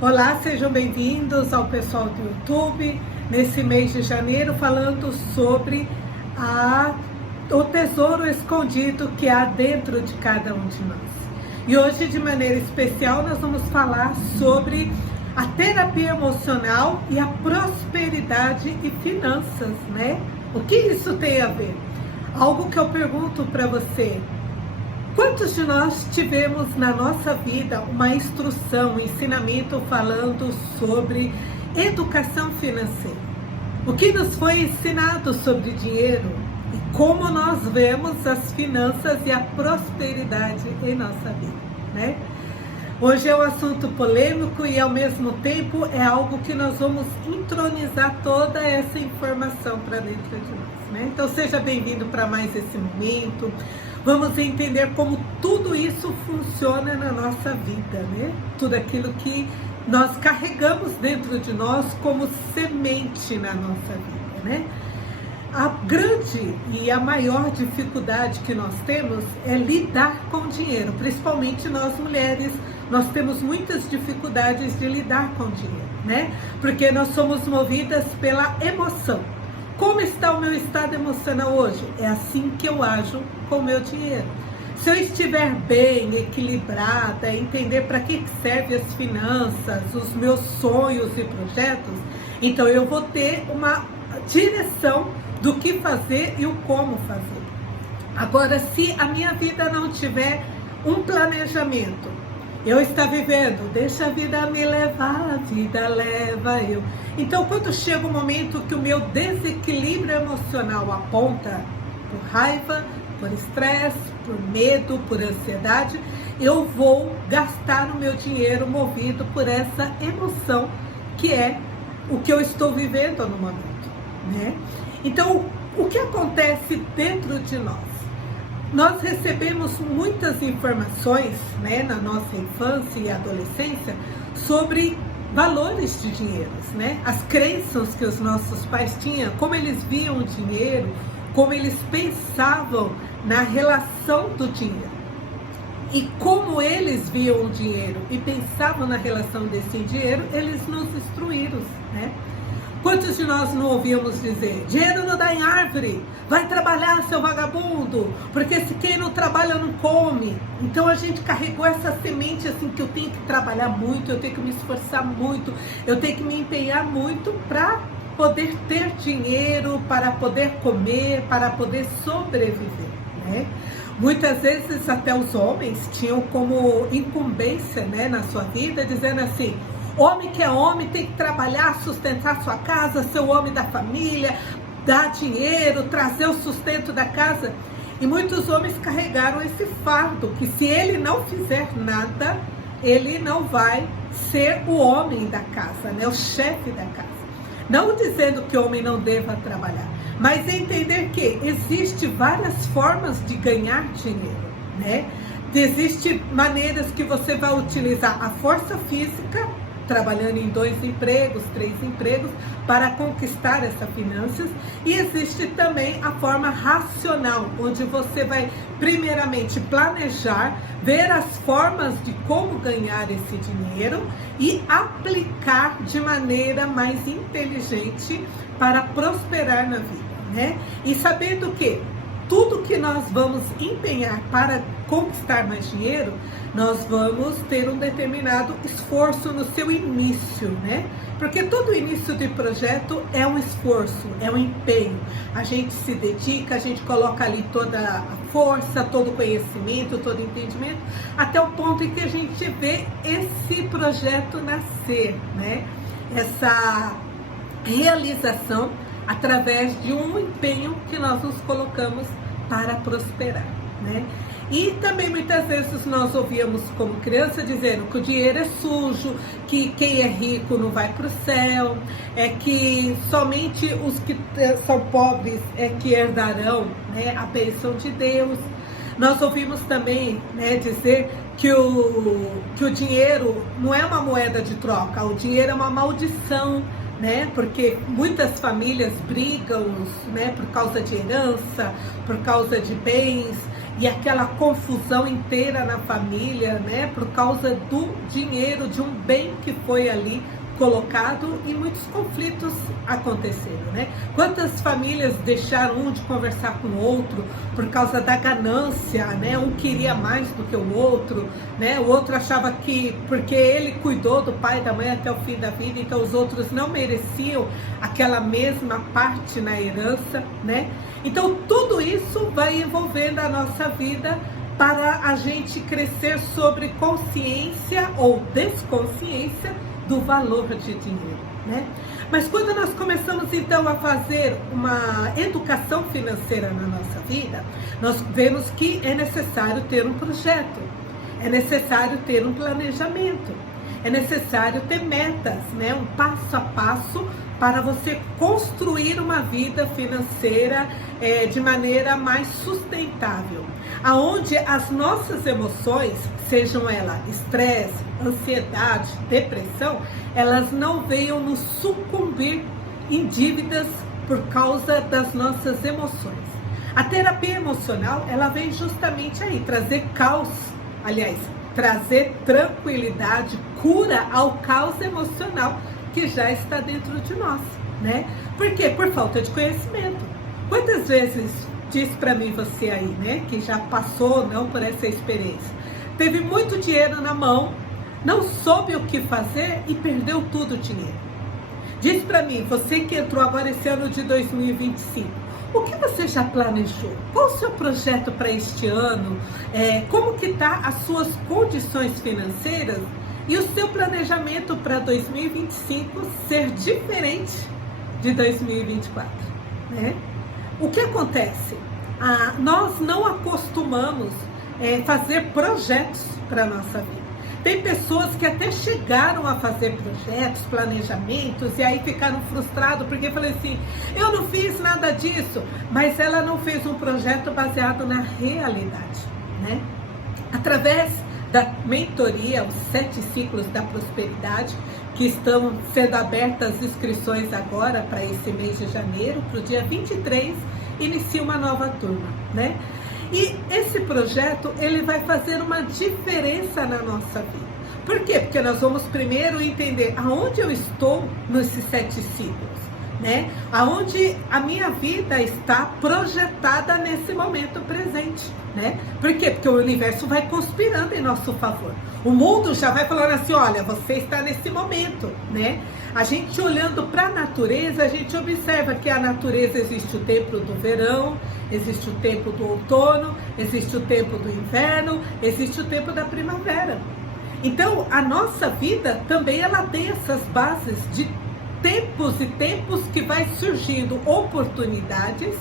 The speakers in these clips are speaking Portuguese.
Olá, sejam bem-vindos ao pessoal do YouTube, nesse mês de janeiro, falando sobre o tesouro escondido que há dentro de cada um de nós. E hoje, de maneira especial, nós vamos falar sobre a terapia emocional e a prosperidade e finanças, né? O que isso tem a ver? Algo que eu pergunto para você: quantos de nós tivemos na nossa vida uma instrução, um ensinamento falando sobre educação financeira? O que nos foi ensinado sobre dinheiro e como nós vemos as finanças e a prosperidade em nossa vida, né? Hoje é um assunto polêmico e ao mesmo tempo é algo que nós vamos entronizar toda essa informação para dentro de nós, né? Então seja bem-vindo para mais esse momento. Vamos entender como tudo isso funciona na nossa vida, né? Tudo aquilo que nós carregamos dentro de nós como semente na nossa vida, né? A grande e a maior dificuldade que nós temos é lidar com o dinheiro, principalmente nós mulheres. Nós temos muitas dificuldades de lidar com o dinheiro, né? Porque nós somos movidas pela emoção. Como está o meu estado emocional hoje? É assim que eu ajo com o meu dinheiro. Se eu estiver bem, equilibrada, entender para que servem as finanças, os meus sonhos e projetos, então eu vou ter uma direção do que fazer e o como fazer. Agora, se a minha vida não tiver um planejamento, eu estou vivendo, deixa a vida me levar, a vida leva eu. Então, quando chega o momento que o meu desequilíbrio emocional aponta por raiva, por estresse, por medo, por ansiedade, eu vou gastar o meu dinheiro movido por essa emoção que é o que eu estou vivendo no momento, né? Então, o que acontece dentro de nós? Nós recebemos muitas informações, né, na nossa infância e adolescência sobre valores de dinheiro, né? As crenças que os nossos pais tinham, como eles viam o dinheiro, como eles pensavam na relação do dinheiro. E como eles viam o dinheiro e pensavam na relação desse dinheiro, eles nos instruíram, né? Quantos de nós não ouvimos dizer: dinheiro não dá em árvore, vai trabalhar, seu vagabundo, porque se quem não trabalha não come. Então a gente carregou essa semente assim, que eu tenho que trabalhar muito, eu tenho que me esforçar muito, eu tenho que me empenhar muito para poder ter dinheiro, para poder comer, para poder sobreviver, né? Muitas vezes até os homens tinham como incumbência, né, na sua vida, dizendo assim: homem que é homem tem que trabalhar, sustentar sua casa, ser o homem da família, dar dinheiro, trazer o sustento da casa. E muitos homens carregaram esse fardo, que se ele não fizer nada, ele não vai ser o homem da casa, né? O chefe da casa. Não dizendo que o homem não deva trabalhar, mas entender que existem várias formas de ganhar dinheiro, né? Existem maneiras que você vai utilizar a força física, trabalhando em 2 empregos, 3 empregos, para conquistar essas finanças. E existe também a forma racional, onde você vai primeiramente planejar, ver as formas de como ganhar esse dinheiro e aplicar de maneira mais inteligente para prosperar na vida, né? E sabendo que tudo que nós vamos empenhar para conquistar mais dinheiro, nós vamos ter um determinado esforço no seu início, né? Porque todo início de projeto é um esforço, é um empenho. A gente se dedica, a gente coloca ali toda a força, todo o conhecimento, todo o entendimento, até o ponto em que a gente vê esse projeto nascer, né? Essa realização através de um empenho que nós nos colocamos para prosperar, né? E também muitas vezes nós ouvíamos como criança dizendo que o dinheiro é sujo, que quem é rico não vai para o céu, é que somente os que são pobres é que herdarão, né, a bênção de Deus. Nós ouvimos também, né, dizer que o dinheiro não é uma moeda de troca, o dinheiro é uma maldição, né? Porque muitas famílias brigam, né, por causa de herança, por causa de bens. e aquela confusão inteira na família, né, por causa do dinheiro, de um bem que foi ali colocado, e muitos conflitos aconteceram, né? Quantas famílias deixaram um de conversar com o outro por causa da ganância, né? Um queria mais do que o outro, né? O outro achava que porque ele cuidou do pai e da mãe até o fim da vida, então os outros não mereciam aquela mesma parte na herança, né? Então tudo isso vai envolvendo a nossa vida para a gente crescer sobre consciência ou desconsciência do valor de dinheiro, né? Mas quando nós começamos então a fazer uma educação financeira na nossa vida, nós vemos que é necessário ter um projeto, é necessário ter um planejamento, é necessário ter metas, né? Um passo a passo para você construir uma vida financeira de maneira mais sustentável, aonde as nossas emoções, sejam elas estresse, ansiedade, depressão, elas não venham nos sucumbir em dívidas por causa das nossas emoções. A terapia emocional, ela vem justamente aí trazer caos, aliás, trazer tranquilidade, cura ao caos emocional que já está dentro de nós, né? Por quê? Por falta de conhecimento. Quantas vezes diz para mim você aí, né, que já passou não por essa experiência, teve muito dinheiro na mão, não soube o que fazer e perdeu tudo o dinheiro. Diz para mim, você que entrou agora esse ano de 2025, o que você já planejou? Qual o seu projeto para este ano? Como que tá as suas condições financeiras? E o seu planejamento para 2025 ser diferente de 2024, né? O que acontece? Nós não acostumamos fazer projetos para a nossa vida. Tem pessoas que até chegaram a fazer projetos, planejamentos, e aí ficaram frustrados, porque falei assim, eu não fiz nada disso, mas ela não fez um projeto baseado na realidade, né? Através da mentoria, os 7 ciclos da prosperidade, que estão sendo abertas as inscrições agora para esse mês de janeiro, para o dia 23, inicia uma nova turma, né? E esse projeto, ele vai fazer uma diferença na nossa vida. Por quê? Porque nós vamos primeiro entender aonde eu estou nesses 7 ciclos, né? Aonde a minha vida está projetada nesse momento presente, né? Por quê? Porque o universo vai conspirando em nosso favor. O mundo já vai falando assim, olha, você está nesse momento, né? A gente olhando para a natureza, a gente observa que a natureza existe o tempo do verão, existe o tempo do outono, existe o tempo do inverno, existe o tempo da primavera. Então, a nossa vida também ela tem essas bases de tempos e tempos que vai surgindo oportunidades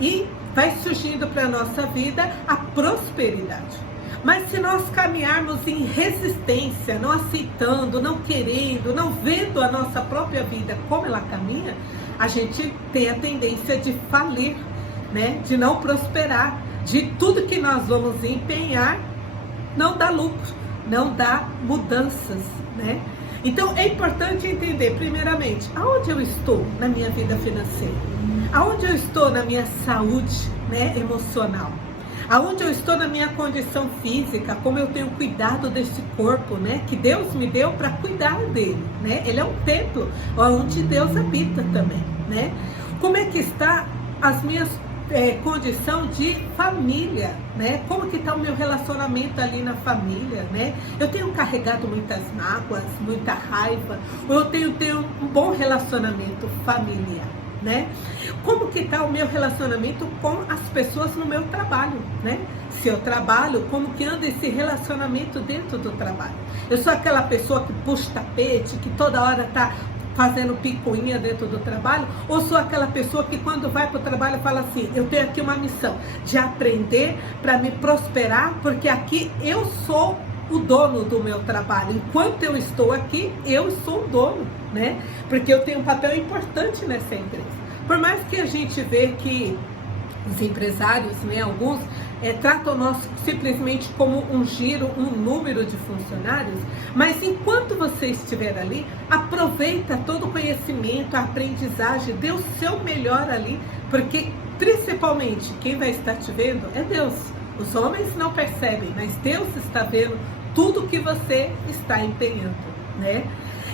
e vai surgindo para a nossa vida a prosperidade. Mas se nós caminharmos em resistência, não aceitando, não querendo, não vendo a nossa própria vida como ela caminha, a gente tem a tendência de falir, né? De não prosperar, de tudo que nós vamos empenhar não dá lucro, não dá mudanças, né? Então é importante entender, primeiramente, aonde eu estou na minha vida financeira, aonde eu estou na minha saúde, né, emocional, aonde eu estou na minha condição física, como eu tenho cuidado desse corpo, né, que Deus me deu para cuidar dele, né? Ele é um templo onde Deus habita também, né? Como é que está as minhas condição de família, né? Como que está o meu relacionamento ali na família, né? Eu tenho carregado muitas mágoas, muita raiva, ou eu tenho um bom relacionamento familiar, né? Como que está o meu relacionamento com as pessoas no meu trabalho, né? Se eu trabalho, como que anda esse relacionamento dentro do trabalho? Eu sou aquela pessoa que puxa tapete, que toda hora está fazendo picuinha dentro do trabalho, ou sou aquela pessoa que quando vai para o trabalho fala assim, eu tenho aqui uma missão de aprender para me prosperar, porque aqui eu sou o dono do meu trabalho, enquanto eu estou aqui, eu sou o dono, né? Porque eu tenho um papel importante nessa empresa. Por mais que a gente vê que os empresários, né, alguns, tratam nós simplesmente como um giro, um número de funcionários, mas enquanto você estiver ali, aproveita todo o conhecimento, a aprendizagem, dê o seu melhor ali, porque principalmente quem vai estar te vendo é Deus. Os homens não percebem, mas Deus está vendo tudo que você está empenhando, né?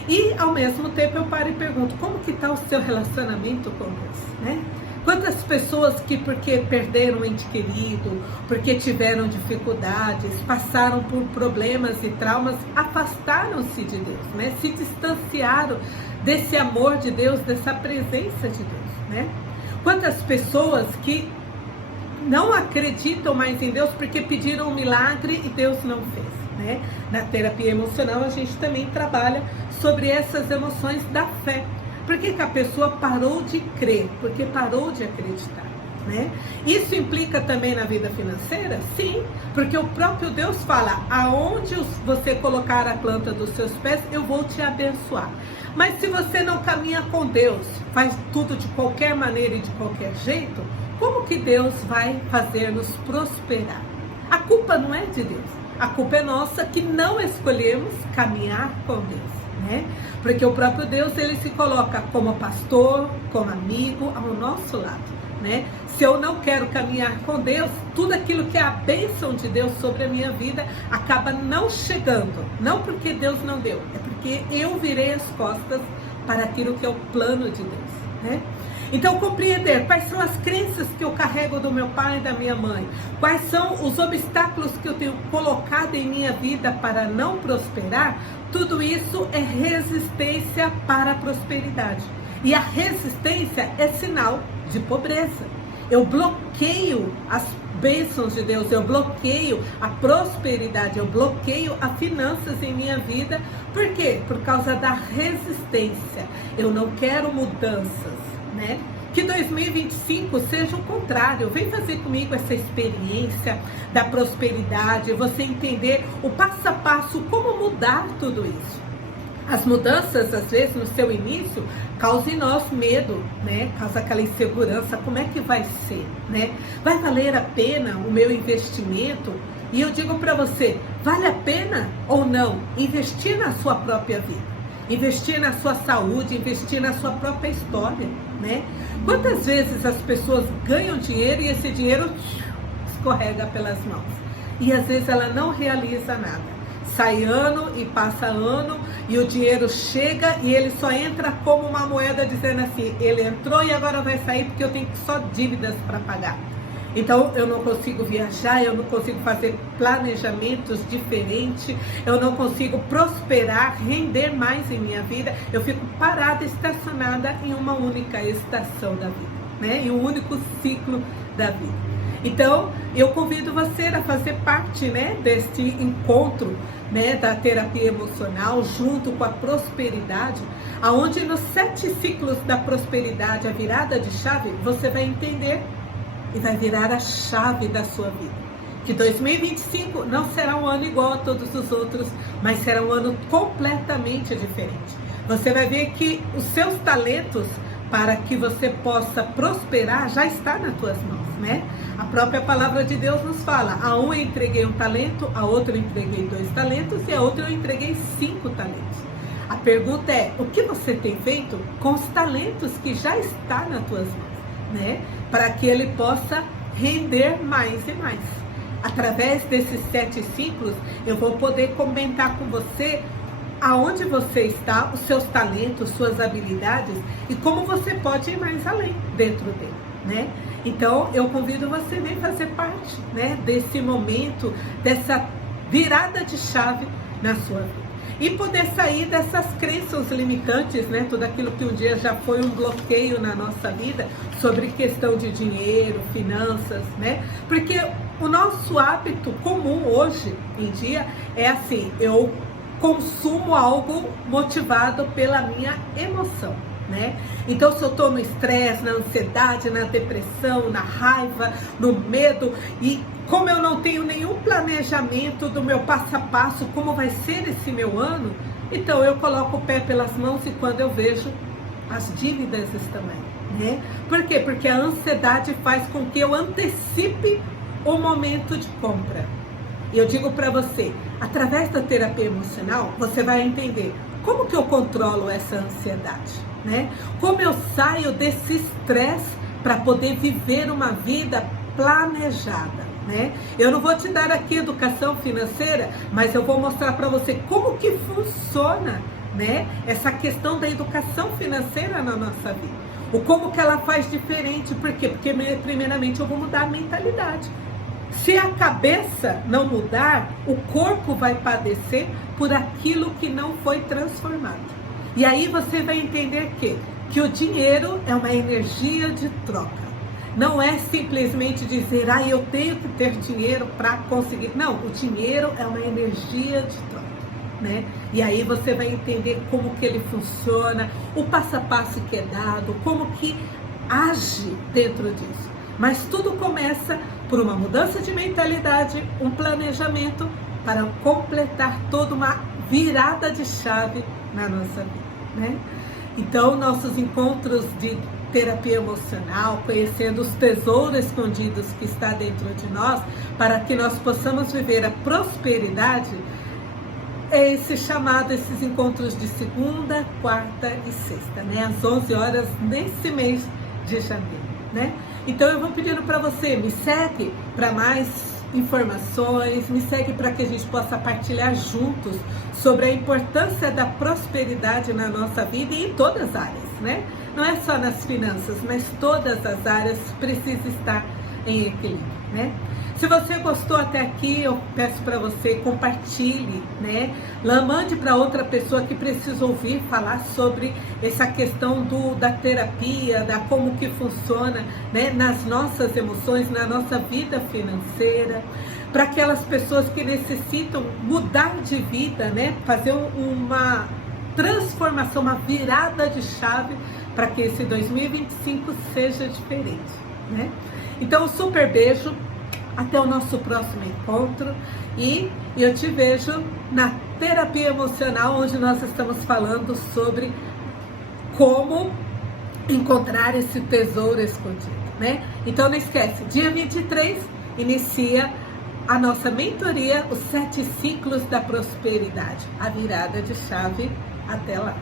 E ao mesmo tempo eu paro e pergunto, como que está o seu relacionamento com Deus, né? Quantas pessoas que porque perderam um ente querido, porque tiveram dificuldades, passaram por problemas e traumas, afastaram-se de Deus, né? Se distanciaram desse amor de Deus, dessa presença de Deus, né? Quantas pessoas que não acreditam mais em Deus porque pediram um milagre e Deus não fez, né? Na terapia emocional a gente também trabalha sobre essas emoções da fé. Por que a pessoa parou de crer? Porque parou de acreditar, né? Isso implica também na vida financeira? Sim, porque o próprio Deus fala, aonde você colocar a planta dos seus pés, eu vou te abençoar. Mas se você não caminha com Deus, faz tudo de qualquer maneira e de qualquer jeito, como que Deus vai fazer-nos prosperar? A culpa não é de Deus, a culpa é nossa que não escolhemos caminhar com Deus, né? Porque o próprio Deus, ele se coloca como pastor, como amigo ao nosso lado, né? Se eu não quero caminhar com Deus, tudo aquilo que é a bênção de Deus sobre a minha vida acaba não chegando, não porque Deus não deu, é porque eu virei as costas para aquilo que é o plano de Deus, né? Então, compreender quais são as crenças que eu carrego do meu pai e da minha mãe, quais são os obstáculos que eu tenho colocado em minha vida para não prosperar, tudo isso é resistência para a prosperidade. E a resistência é sinal de pobreza. Eu bloqueio as bênçãos de Deus, eu bloqueio a prosperidade, eu bloqueio as finanças em minha vida. Por quê? Por causa da resistência. Eu não quero mudanças, né? Que 2025 seja o contrário. Vem fazer comigo essa experiência da prosperidade, você entender o passo a passo, como mudar tudo isso. As mudanças, às vezes, no seu início, causam em nós medo, né? Causa aquela insegurança, como é que vai ser, né? Vai valer a pena o meu investimento? E eu digo para você, vale a pena ou não investir na sua própria vida? Investir na sua saúde, investir na sua própria história, né? Quantas vezes as pessoas ganham dinheiro e esse dinheiro escorrega pelas mãos? E às vezes ela não realiza nada. Sai ano e passa ano e o dinheiro chega e ele só entra como uma moeda dizendo assim, ele entrou e agora vai sair porque eu tenho só dívidas para pagar. Então eu não consigo viajar, eu não consigo fazer planejamentos diferentes, eu não consigo prosperar, render mais em minha vida, eu fico parada, estacionada em uma única estação da vida, né? Em um único ciclo da vida. Então eu convido você a fazer parte, né, deste encontro, né, da terapia emocional junto com a prosperidade, aonde nos 7 ciclos da prosperidade, a virada de chave, você vai entender e vai virar a chave da sua vida. Que 2025 não será um ano igual a todos os outros, mas será um ano completamente diferente. Você vai ver que os seus talentos para que você possa prosperar já está nas tuas mãos, né? A própria palavra de Deus nos fala, a um eu entreguei um talento, a outro eu entreguei 2 talentos e a outro eu entreguei 5 talentos. A pergunta é, o que você tem feito com os talentos que já está nas tuas mãos, né? Para que ele possa render mais e mais. Através desses 7 ciclos, eu vou poder comentar com você aonde você está, os seus talentos, suas habilidades e como você pode ir mais além dentro dele, né? Então, eu convido você a vir fazer parte, né, desse momento, dessa virada de chave na sua vida. E poder sair dessas crenças limitantes, né? Tudo aquilo que um dia já foi um bloqueio na nossa vida sobre questão de dinheiro, finanças, né? Porque o nosso hábito comum hoje em dia é assim, eu consumo algo motivado pela minha emoção, né? Então, se eu estou no estresse, na ansiedade, na depressão, na raiva, no medo, e como eu não tenho nenhum planejamento do meu passo a passo, como vai ser esse meu ano, então eu coloco o pé pelas mãos e quando eu vejo, as dívidas estão aí, né? Por quê? Porque a ansiedade faz com que eu antecipe o momento de compra. E eu digo para você, através da terapia emocional, você vai entender como que eu controlo essa ansiedade, né? Como eu saio desse estresse para poder viver uma vida planejada, né? Eu não vou te dar aqui educação financeira, mas eu vou mostrar para você como que funciona, né, essa questão da educação financeira na nossa vida. O como que ela faz diferente. Por quê? Porque primeiramente eu vou mudar a mentalidade. Se a cabeça não mudar, o corpo vai padecer por aquilo que não foi transformado. E aí você vai entender que o dinheiro é uma energia de troca. Não é simplesmente dizer, eu tenho que ter dinheiro para conseguir. Não, o dinheiro é uma energia de troca, né? E aí você vai entender como que ele funciona, o passo a passo que é dado, como que age dentro disso. Mas tudo começa por uma mudança de mentalidade, um planejamento para completar toda uma virada de chave na nossa vida, né? Então, nossos encontros de terapia emocional, conhecendo os tesouros escondidos que está dentro de nós, para que nós possamos viver a prosperidade, é esse chamado, esses encontros de segunda, quarta e sexta, né? Às 11 horas nesse mês de janeiro, né? Então eu vou pedindo para você, me segue para mais informações, me segue para que a gente possa partilhar juntos sobre a importância da prosperidade na nossa vida e em todas as áreas, né? Não é só nas finanças, mas todas as áreas precisam estar em equilíbrio, né? Se você gostou até aqui, eu peço para você, compartilhe, né? Mande para outra pessoa que precisa ouvir falar sobre essa questão da terapia, da como que funciona, né, nas nossas emoções, na nossa vida financeira, para aquelas pessoas que necessitam mudar de vida, né? Fazer uma transformação, uma virada de chave para que esse 2025 seja diferente, né? Então, um super beijo. Até o nosso próximo encontro e eu te vejo na terapia emocional, onde nós estamos falando sobre como encontrar esse tesouro escondido, né? Então não esquece, dia 23 inicia a nossa mentoria, os 7 ciclos da prosperidade, a virada de chave. Até lá!